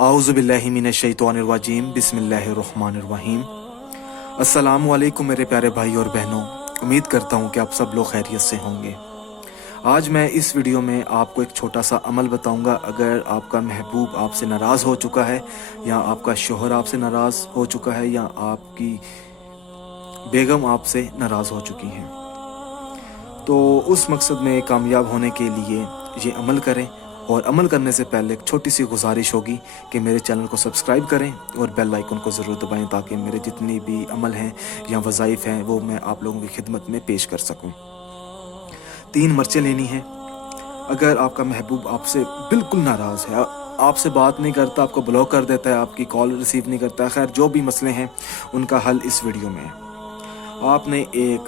आऊज़ु बिल्लाहि मिनश्शैतानिर्रजीम बिस्मिल्लाहिर्रहमानिर्रहीम। अस्सलामु अलैकुम मेरे प्यारे भाई और बहनों, उम्मीद करता हूँ कि आप सब लोग खैरियत से होंगे। आज मैं इस वीडियो में आपको एक छोटा सा अमल बताऊंगा। अगर आपका महबूब आपसे नाराज़ हो चुका है, या आपका शोहर आपसे नाराज़ हो चुका है, या आपकी बेगम आपसे नाराज़ हो चुकी हैं, तो उस मकसद में कामयाब होने के लिए ये अमल करें। और अमल करने से पहले एक छोटी सी गुजारिश होगी कि मेरे चैनल को सब्सक्राइब करें और बेल आइकन को ज़रूर दबाएं, ताकि मेरे जितनी भी अमल हैं या वज़ाइफ हैं वो मैं आप लोगों की खिदमत में पेश कर सकूं। 3 मिर्चें लेनी हैं। अगर आपका महबूब आपसे बिल्कुल नाराज़ है, आपसे बात नहीं करता, आपको ब्लॉक कर देता है, आपकी कॉल रिसीव नहीं करता, खैर जो भी मसले हैं उनका हल इस वीडियो में है। आपने एक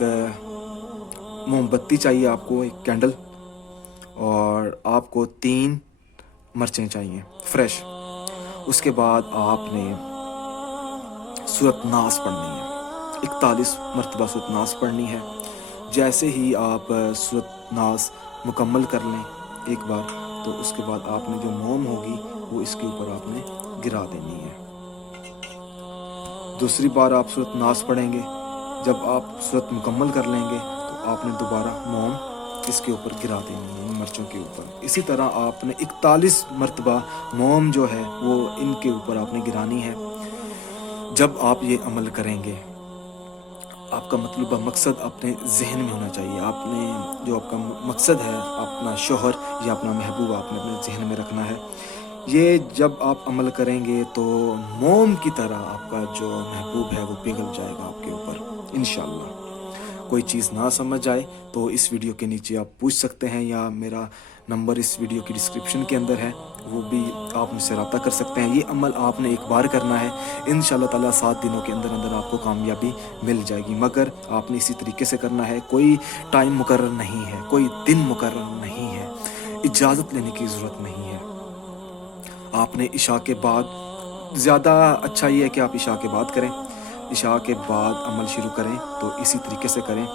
मोमबत्ती चाहिए, आपको एक कैंडल, और आपको 3 मिर्चें चाहिए फ्रेश। उसके बाद आपने सूरत नास पढ़नी है, 41 मरतबा सूरत नास पढ़नी है। जैसे ही आप सूरत नास मुकम्मल कर लें एक बार, तो उसके बाद आपने जो मोम होगी वो इसके ऊपर आपने गिरा देनी है। दूसरी बार आप सूरत नास पढ़ेंगे, जब आप सूरत मुकम्मल कर लेंगे तो आपने दोबारा मोम इसके ऊपर गिरा देनी है, मिर्चों के ऊपर। इसी तरह आपने 41 मरतबा मोम जो है वो इनके ऊपर आपने गिरानी है। जब आप ये अमल करेंगे, आपका मतलूबा मकसद अपने जहन में होना चाहिए। आपने जो आपका मकसद है, अपना शोहर या अपना महबूब आपने अपने जहन में रखना है। ये जब आप अमल करेंगे तो मोम की तरह आपका जो महबूब है वो पिघल जाएगा आपके ऊपर इंशाअल्लाह। कोई चीज़ ना समझ आए तो इस वीडियो के नीचे आप पूछ सकते हैं, या मेरा नंबर इस वीडियो की डिस्क्रिप्शन के अंदर है, वो भी आप मुझसे रब्ता कर सकते हैं। ये अमल आपने एक बार करना है, इंशाअल्लाह ताला 7 दिनों के अंदर अंदर आपको कामयाबी मिल जाएगी। मगर आपने इसी तरीके से करना है, कोई टाइम मुकर्रर नहीं है, कोई दिन मुकर्रर नहीं है, इजाज़त लेने की ज़रूरत नहीं है। आपने इशा के बाद, ज़्यादा अच्छा ये है कि आप इशा के बाद करें। इशा के बाद अमल शुरू करें तो इसी तरीके से करें।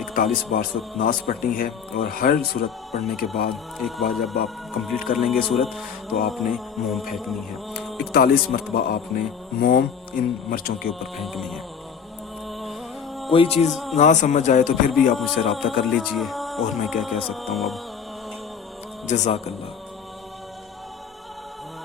41 बार सूरत नास पढ़नी है, और हर सूरत पढ़ने के बाद एक बार जब आप कंप्लीट कर लेंगे सूरत, तो आपने मोम फेंकनी है। 41 मरतबा आपने मोम इन मिर्चों के ऊपर फेंकनी है। कोई चीज़ ना समझ आए तो फिर भी आप मुझसे रब्ता कर लीजिए। और मैं क्या कह सकता हूँ अब, जज़ाकल्लाह।